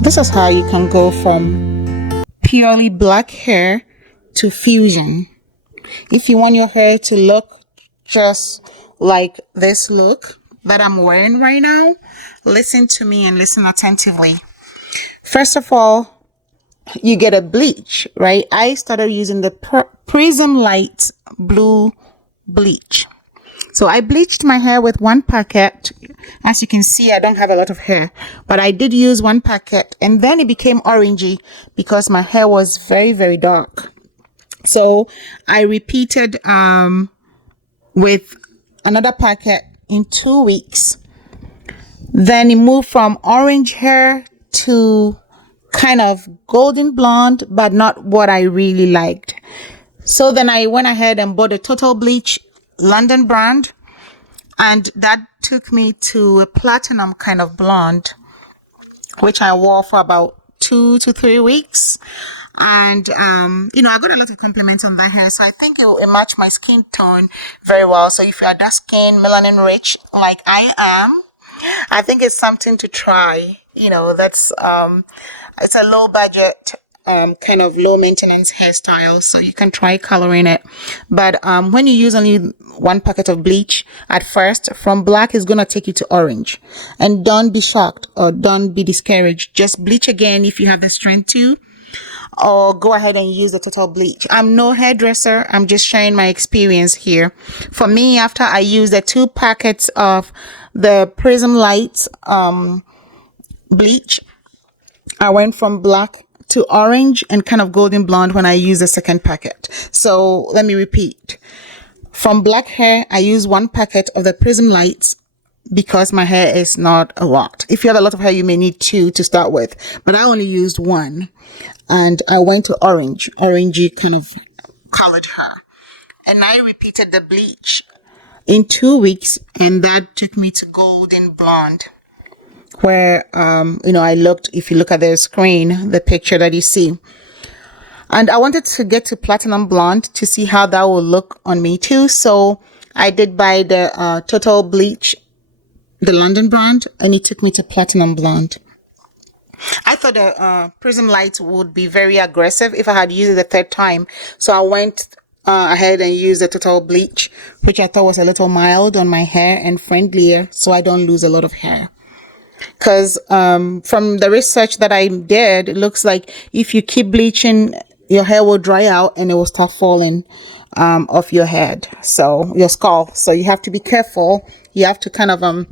This is how you can go from purely black hair to fusion. If you want your hair to look just like this look that I'm wearing right now, listen to me and listen attentively. First of all, you get a bleach, right? I started using the Prism Light Blue bleach. So I bleached my hair with one packet. As you can see, I don't have a lot of hair, but I did use one packet, and then it became orangey because my hair was very, very dark. So I repeated with another packet in 2 weeks. Then it moved from orange hair to kind of golden blonde, but not what I really liked. So then I went ahead and bought a Total Bleach London brand, and that took me to a platinum kind of blonde, which I wore for about 2 to 3 weeks. And I got a lot of compliments on that hair, so I think it matched my skin tone very well. So if you are dark skin, melanin rich like I am, I think it's something to try. That's it's a low budget kind of low maintenance hairstyle, so you can try coloring it. But when you use only one packet of bleach at first, from black is gonna take you to orange. And don't be shocked or don't be discouraged. Just bleach again if you have the strength to, or go ahead and use the Total Bleach. I'm no hairdresser. I'm just sharing my experience here. For me, after I used the 2 packets of the Prism Light bleach, I went from black to orange and kind of golden blonde when I used the second packet. So let me repeat. From black hair, I use 1 packet of the Prism Lights because my hair is not a lot. If you have a lot of hair, you may need 2 to start with, but I only used 1. And I went to orangey kind of colored hair. And I repeated the bleach in 2 weeks, and that took me to golden blonde, where, I looked, if you look at the screen, the picture that you see. And I wanted to get to platinum blonde to see how that will look on me too. So I did buy the Total Bleach, the London brand, and it took me to platinum blonde. I thought the Prism Light would be very aggressive if I had used it the 3rd time. So I went ahead and used the Total Bleach, which I thought was a little mild on my hair and friendlier, so I don't lose a lot of hair. Because from the research that I did, it looks like if you keep bleaching, your hair will dry out and it will start falling off your head, so your skull. So you have to be careful. You have to kind of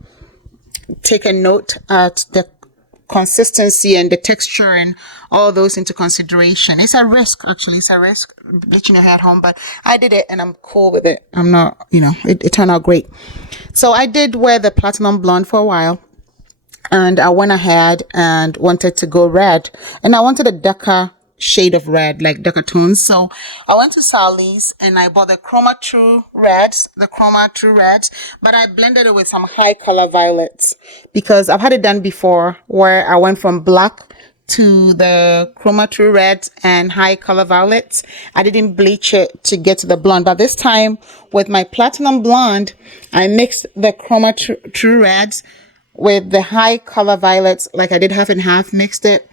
take a note at the consistency and the texture and all those into consideration. It's a risk, actually. It's a risk bleaching your hair at home, but I did it and I'm cool with it. I'm not, it turned out great. So I did wear the platinum blonde for a while, and I went ahead and wanted to go red, and I wanted a darker shade of red, like darker tones. So I went to Sally's and I bought the Chroma True Reds, but I blended it with some high color violets because I've had it done before where I went from black to the Chroma True Reds and high color violets. I didn't bleach it to get to the blonde, but this time with my platinum blonde, I mixed the Chroma True Reds with the high color violets, like I did half and half, mixed it,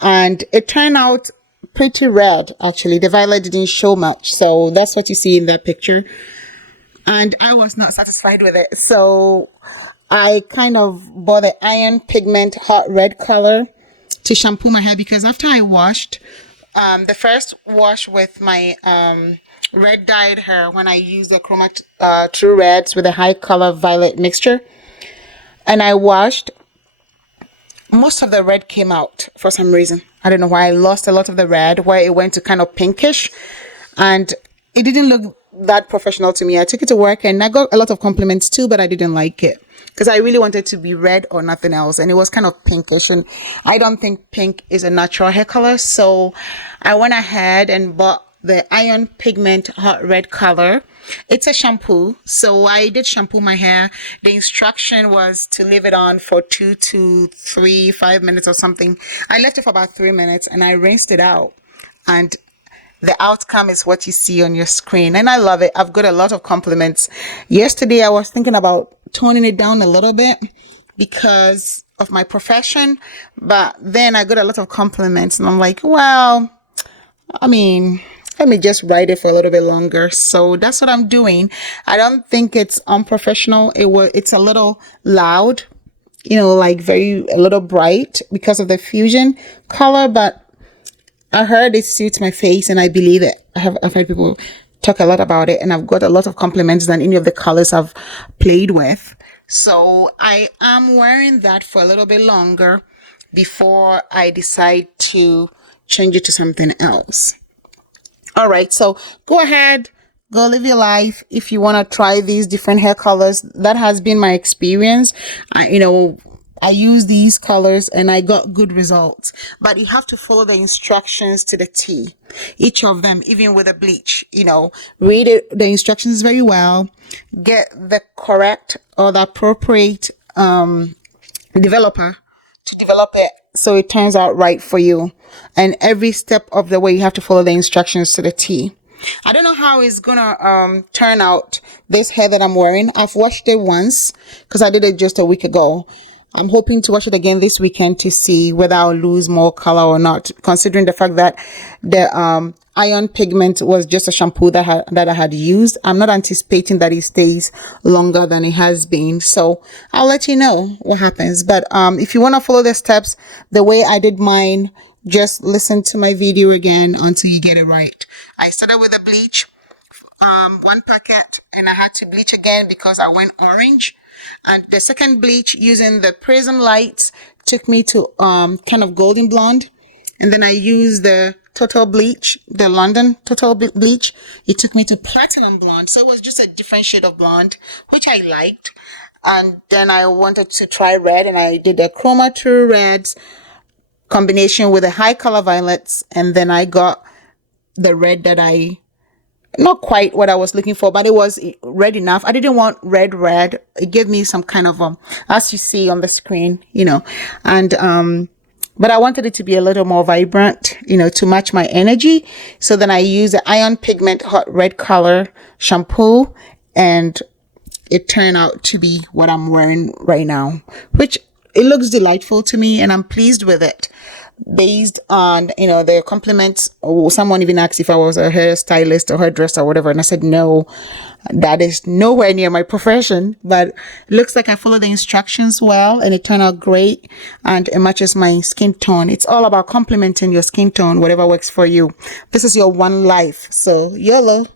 and it turned out pretty red. Actually, the violet didn't show much, so that's what you see in that picture, and I was not satisfied with it, so I kind of bought the Iron Pigment Hot Red color to shampoo my hair, because after I washed the first wash with my red dyed hair, when I used the Chroma True Reds with a high color violet mixture, and I washed, most of the red came out for some reason. I don't know why. I lost a lot of the red, where it went to kind of pinkish, and it didn't look that professional to me. I took it to work and I got a lot of compliments too, but I didn't like it because I really wanted to be red or nothing else, and it was kind of pinkish, and I don't think pink is a natural hair color. So I went ahead and bought the Iron Pigment Hot Red color. It's a shampoo, so I did shampoo my hair. The instruction was to leave it on for 2 to 5 minutes or something. I left it for about 3 minutes and I rinsed it out, and the outcome is what you see on your screen, and I love it. I've got a lot of compliments. Yesterday I was thinking about toning it down a little bit because of my profession, but then I got a lot of compliments and I'm like, well, I mean, let me just write it for a little bit longer. So that's what I'm doing. I don't think it's unprofessional. It's a little loud, like a little bright because of the fusion color, but I heard it suits my face and I believe it. I've heard people talk a lot about it and I've got a lot of compliments than any of the colors I've played with. So I am wearing that for a little bit longer before I decide to change it to something else. All right, so go ahead, go live your life. If you want to try these different hair colors, that has been my experience. I use these colors and I got good results, but you have to follow the instructions to the T. Each of them, even with a bleach, read the instructions very well, get the correct or the appropriate developer to develop it so it turns out right for you. And every step of the way, you have to follow the instructions to the T. I don't know how it's gonna turn out, this hair that I'm wearing. I've washed it once because I did it just a week ago. I'm hoping to wash it again this weekend to see whether I'll lose more color or not, considering the fact that the ion pigment was just a shampoo that I had used. I'm not anticipating that it stays longer than it has been. So I'll let you know what happens. But if you want to follow the steps the way I did mine, just listen to my video again until you get it right. I started with a bleach, one packet, and I had to bleach again because I went orange. And the second bleach using the Prism Lights took me to kind of golden blonde. And then I used the Total Bleach, the London Total Bleach. It took me to platinum blonde. So it was just a different shade of blonde, which I liked. And then I wanted to try red, and I did a Chroma True Reds combination with the high color violets. And then I got the red that not quite what I was looking for, but it was red enough. I didn't want red. It gave me some kind of, as you see on the screen, and, but I wanted it to be a little more vibrant, to match my energy. So then I used the Ion Pigment Hot Red Color shampoo, and it turned out to be what I'm wearing right now, which it looks delightful to me and I'm pleased with it. Based on, the compliments, or someone even asked if I was a hairstylist or hairdresser or whatever. And I said, no, that is nowhere near my profession, but it looks like I followed the instructions well and it turned out great and it matches my skin tone. It's all about complimenting your skin tone, whatever works for you. This is your one life. So YOLO.